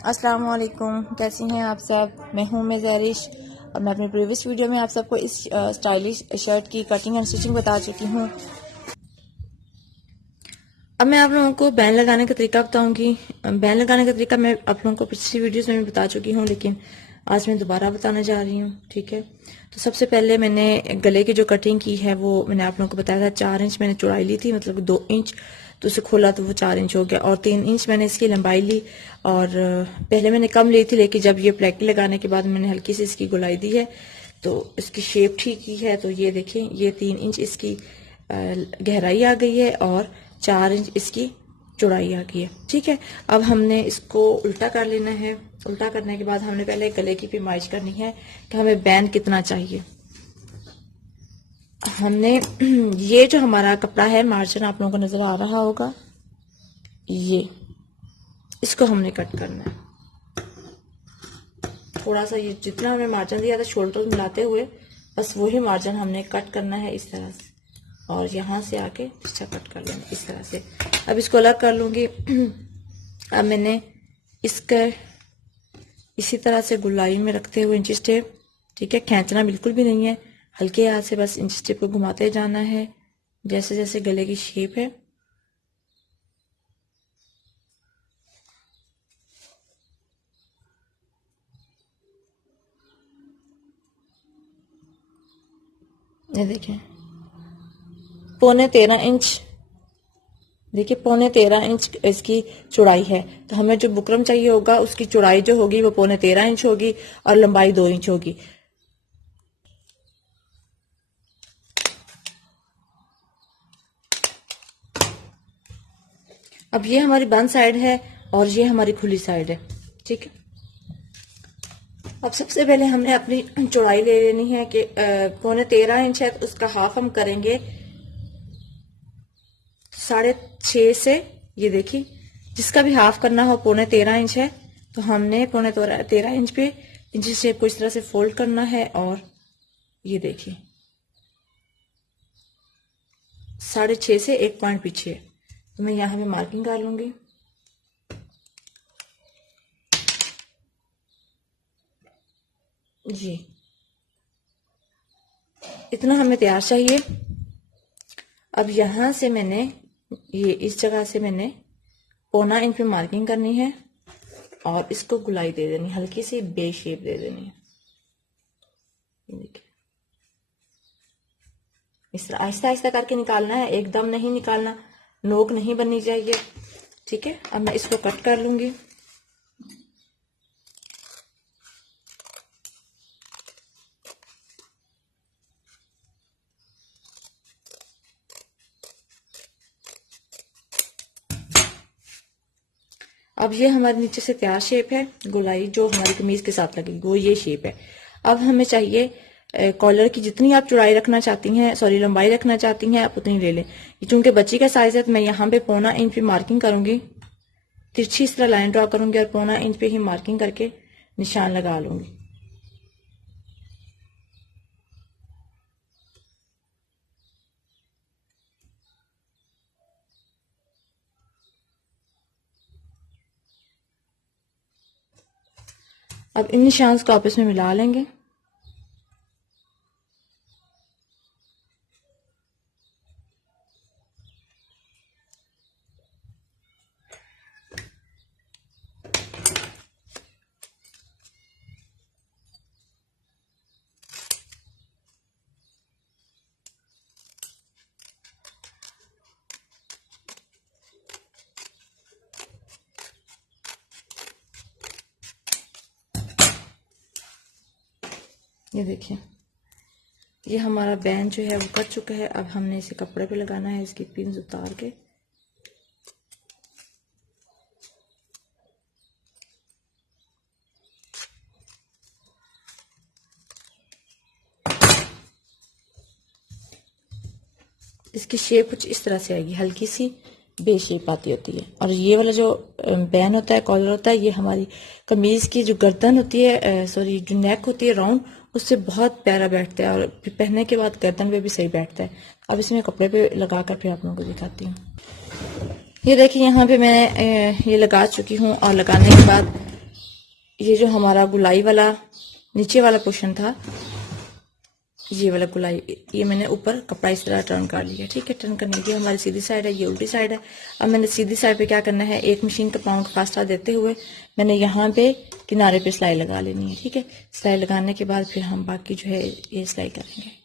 अस्सलाम वालेकुम, कैसी हैं आप सब। मैं हूं ज़रिश और मैं अपने प्रीवियस वीडियो में आप सबको इस स्टाइलिश शर्ट की कटिंग एंड स्टिचिंग बता चुकी हूं। अब मैं आप लोगों को बैन लगाने का तरीका बताऊंगी। बैन लगाने का तरीका मैं आप लोगों को पिछली वीडियोस में भी बता चुकी हूं, लेकिन आज मैं दोबारा बताने जा रही हूं। ठीक है, तो सबसे पहले मैंने गले की जो कटिंग की है वो मैंने आप लोगों को बताया था। 4 इंच मैंने चौड़ाई ली थी, मतलब 2 इंच, तो उसे खोला तो वो 4 इंच हो गया, और 3 इंच मैंने इसकी लंबाई ली। और पहले मैंने कम ली थी, लेकिन जब ये प्लेकी लगाने के बाद मैंने हल्की सी इसकी गोलाई दी है तो इसकी शेप ठीक ही है। तो ये देखें, ये 3 इंच इसकी गहराई आ गई है और 4 इंच इसकी चौड़ाई आ गई है। ठीक है, अब हमने इसको उल्टा कर लेना है। उल्टा करने के बाद हमने पहले गले की पैमाइश करनी है कि हमें बैन कितना चाहिए। हमने ये जो हमारा कपड़ा है, मार्जिन आप लोगों को नजर आ रहा होगा, ये इसको हमने कट करना है। थोड़ा सा ये जितना हमने मार्जिन दिया था शोल्डर मिलाते हुए, बस वही मार्जिन हमने कट करना है इस तरह से, और यहाँ से आके अच्छा कट कर लेंगे इस तरह से। अब इसको अलग कर लूंगी। अब मैंने इसका इसी तरह से गुलाई में रखते हुए इंची टेप, ठीक है, खींचना बिल्कुल भी नहीं है, हल्के हाथ से बस इंची टेप को घुमाते जाना है जैसे जैसे गले की शेप है। ये देखें, 13.25 इंच, देखिए 13.25 इंच इसकी चौड़ाई है। तो हमें जो बुकरम चाहिए होगा उसकी चौड़ाई जो होगी वो 13.25 इंच होगी और लंबाई 2 इंच होगी। अब ये हमारी बंद साइड है और ये हमारी खुली साइड है। ठीक है, अब सबसे पहले हमने अपनी चौड़ाई ले लेनी है कि 13.25 इंच है, तो उसका हाफ हम करेंगे 6.5 से। ये देखिए, जिसका भी हाफ करना हो 13.25 इंच है, तो हमने 13.25 इंच पे इंची शेप को इस तरह से फोल्ड करना है। और ये देखिए 6.5 से 1 पॉइंट पीछे, तो मैं यहां पे मार्किंग कर लूंगी। जी, इतना हमें तैयार चाहिए। अब यहां से मैंने ये इस जगह से मैंने 1.25 इंच पे मार्किंग करनी है और इसको गुलाई दे देनी, हल्की सी बे शेप दे देनी है। देखिए, इस तरह आहिस्ता आहिस्ता करके निकालना है, एकदम नहीं निकालना, नोक नहीं बननी चाहिए। ठीक है, अब मैं इसको कट कर लूंगी। अब ये हमारे नीचे से तैयार शेप है, गोलाई जो हमारी कमीज के साथ लगेगी वो ये शेप है। अब हमें चाहिए कॉलर की जितनी आप चौड़ाई रखना चाहती हैं, सॉरी लंबाई रखना चाहती हैं, आप उतनी ले लें। चूंकि बच्ची का साइज है तो मैं यहाँ पे 1.25 इंच पे मार्किंग करूंगी, तिरछी इस तरह लाइन ड्रॉ करूंगी और 1.25 इंच पे ही मार्किंग करके निशान लगा लूंगी। अब इन निशान को आपस में मिला लेंगे। ये देखिए, ये हमारा बैंड जो है वो कट चुका है। अब हमने इसे कपड़े पे लगाना है, इसकी पिन उतार के। इसकी शेप कुछ इस तरह से आएगी, हल्की सी बे शेप आती होती है। और ये वाला जो बैन होता है, कॉलर होता है, ये हमारी कमीज की जो गर्दन होती है, सॉरी जो नेक होती है राउंड, उससे बहुत प्यारा बैठता है और फिर पहनने के बाद गर्दन पे भी सही बैठता है। अब इसमें कपड़े पे लगाकर फिर आप लोगों को दिखाती हूँ। ये देखिए, यहाँ पे मैं ये लगा चुकी हूँ और लगाने के बाद ये जो हमारा गुलाई वाला नीचे वाला पोर्शन था, ये वाला गुलाई, ये मैंने ऊपर कपड़ा इस तरह टर्न कर लिया। ठीक है, टर्न करने के हमारी सीधी साइड है, ये उल्टी साइड है। अब मैंने सीधी साइड पे क्या करना है, एक मशीन का पाँव का फासला देते हुए मैंने यहाँ पे किनारे पे सिलाई लगा लेनी है। ठीक है, सिलाई लगाने के बाद फिर हम बाकी जो है ये सिलाई करेंगे।